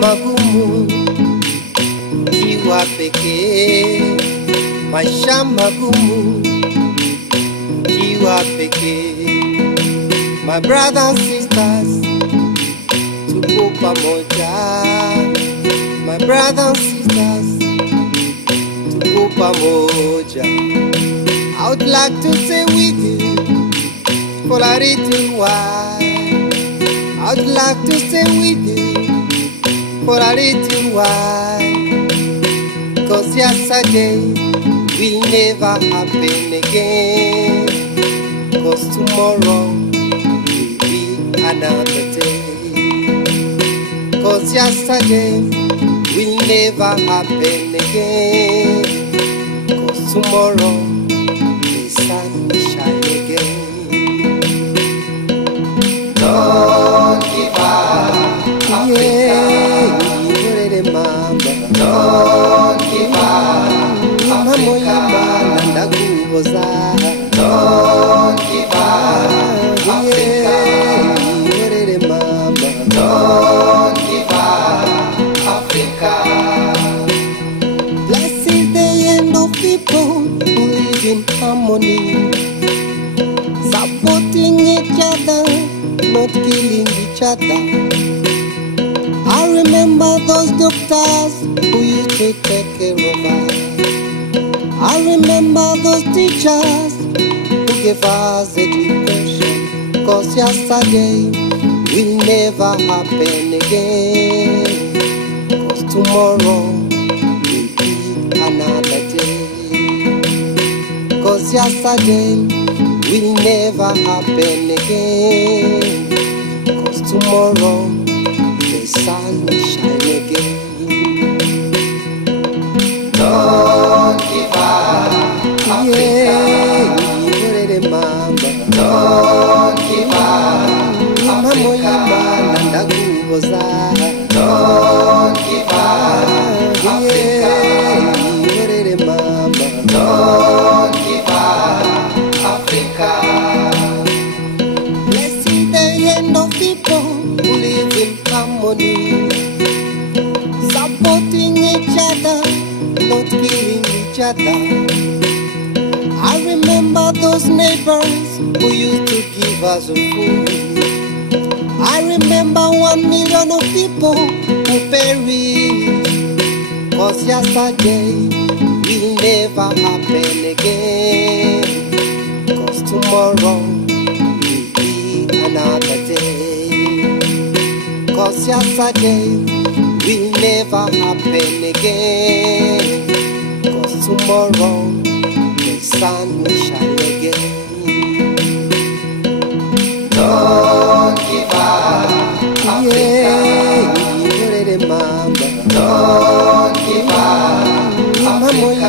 magumu ukiwa pekee, maisha magumu ukiwa pekee. My brothers and sisters, tuko pamoja. My brothers and sisters, tuko pamoja. I would like to stay with you for a little while. I would like to stay with you for a little while. Cause yesterday will never happen again. Cause tomorrow will be another day. Cause yesterday will never happen again. Cause tomorrow the sun will shine again. Don't give up, Africa. Don't give up, Africa. Don't give up, Africa. Don't give up, Africa. Blessed is the end of people who live in harmony, supporting each other, not killing each other. I remember those doctors who used to take care of us. I remember those teachers who gave us education. Cause yesterday will never happen again. Cause tomorrow will be another day. Cause yesterday will never happen again. Cause tomorrow the sun will shine again. Don't give up, Africa. Don't give up, Africa. Don't give up, Africa. Don't give up, Africa. Blessed is the end of people who live in harmony, supporting each other, not killing each other. I remember those neighbors who used to give us food. I remember 1 million of people who perished. Cause yesterday will never happen again. Cause tomorrow will be another day. Cause yesterday will never happen again. Cause tomorrow the sun will shine again. Don't give up, Africa. Don't give up, Africa.